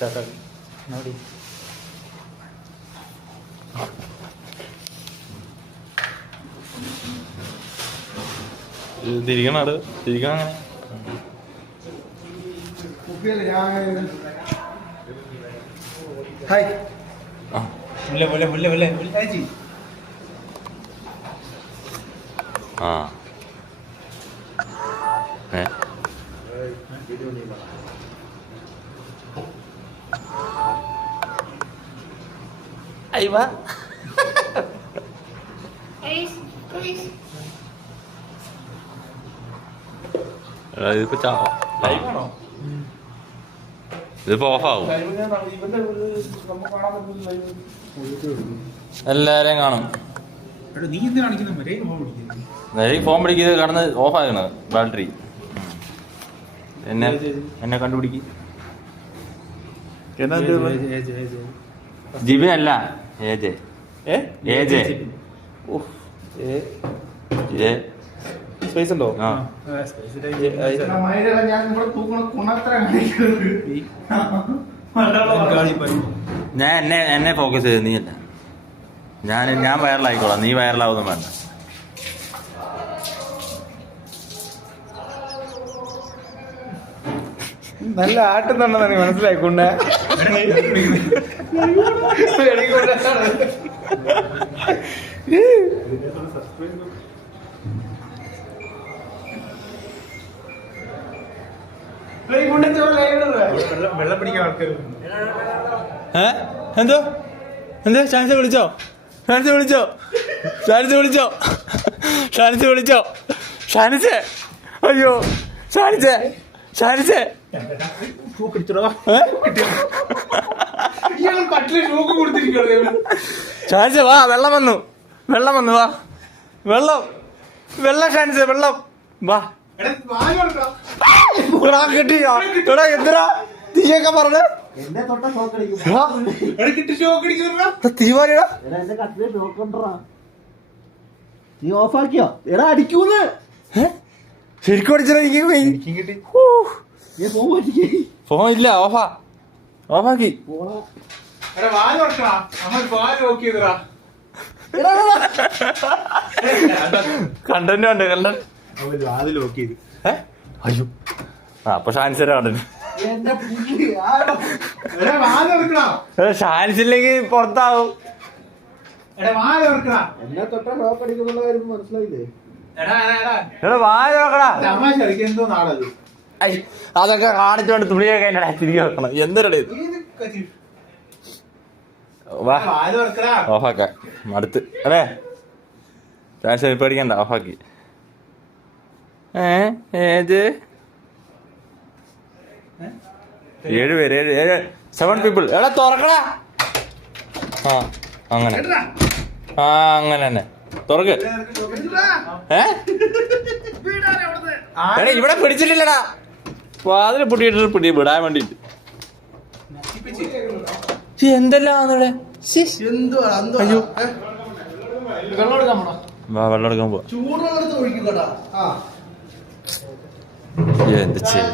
ನೋಡಿ തിരിക്കണ തിരിക്കണം അങ്ങനെ ഹായ് മുല്ല മുല്ല മുല്ല മുല്ല മുല്ലാച്ചി ആ അയ്യവാ ഇതിപ്പോ ലൈവാണോ ഇതിപ്പോ ഓഫാവും എല്ലാരെയും കാണും നീ എന്ത് കാണിക്കുന്നു ഫോൺ പിടിക്കുന്നത് കടന്ന് ഓഫാകണ ബാറ്ററി എന്നെ കണ്ടുപിടിക്കും ജിബിൻ അല്ല ഏജെ ഏജെ സ്പേസ് ഉണ്ടോ ഞാൻ എന്നെ ഫോക്കസ് ചെയ്ത് നീ അല്ല ഞാൻ വൈറലായിക്കോളാം നീ വൈറലാവുന്നു വേണ്ട നല്ല ആട്ടുന്നുണ്ടെന്ന് മനസ്സിലായിക്കൊണ്ടേ വെള്ളം പിടിക്കാൻ ആൾക്കാർ എന്തോ എന്തോ ഷാൻസ് വിളിച്ചോ ഷാൻസ് വിളിച്ചോ ഷാൻസ് വിളിച്ചോ ഷാൻസ് വിളിച്ചോ ഷാൻസ് അയ്യോ ഷാൻസ് ഷാൻസ് ഷാൻസ് വാ വെള്ളം വന്നു വാ വെള്ളം ഷാൻസ് വെള്ളം വാ കിട്ടി എടാ എന്തിനാ തീയൊക്കെ പറഞ്ഞ് തീവാരിടാ നീ ഓഫാക്കിയോ എടാ അടിക്കൂന്ന് ശരിക്കും അടിച്ചിട്ട് ഫോൺ ഇല്ല ഓഫാക്കി കണ്ടന്റ് ഉണ്ട് കണ്ടന്റ് അയ്യോ അപ്പൊ ഷാൻസിന്റെ കണ്ടന്റ് ഷാൻസ് ഇല്ലെങ്കിൽ പുറത്താവും എന്നെ തൊട്ട ഷോക്ക് അടിക്കുന്നുള്ള കാര്യം മനസ്സിലായില്ലേ എന്തോ നാളത് അതൊക്കെ കാണിച്ചോണ്ട് തുണിയൊക്കെ അതിന്റെ തിരികെ വെക്കണം എന്തൊരു ഓഫാക്ക അടുത്ത് അല്ലേ ഷാൻസ് പേടിക്കണ്ട ഓഫാക്കി ഏത് 7 പേര് 7 പീപ്പിൾ എടാ തുറക്കടാ അങ്ങനെ അങ്ങനെ തന്നെ തുറക്ക് എടാ ഇവിടെ പിടിച്ചിട്ടില്ലടാ വാതിൽ പൊട്ടിയിട്ട് വിടാൻ വേണ്ടിട്ട് എന്തെല്ലാം അയ്യോ വെള്ളം എടുക്കാൻ പോവാ എന്ത് ചെയ്യും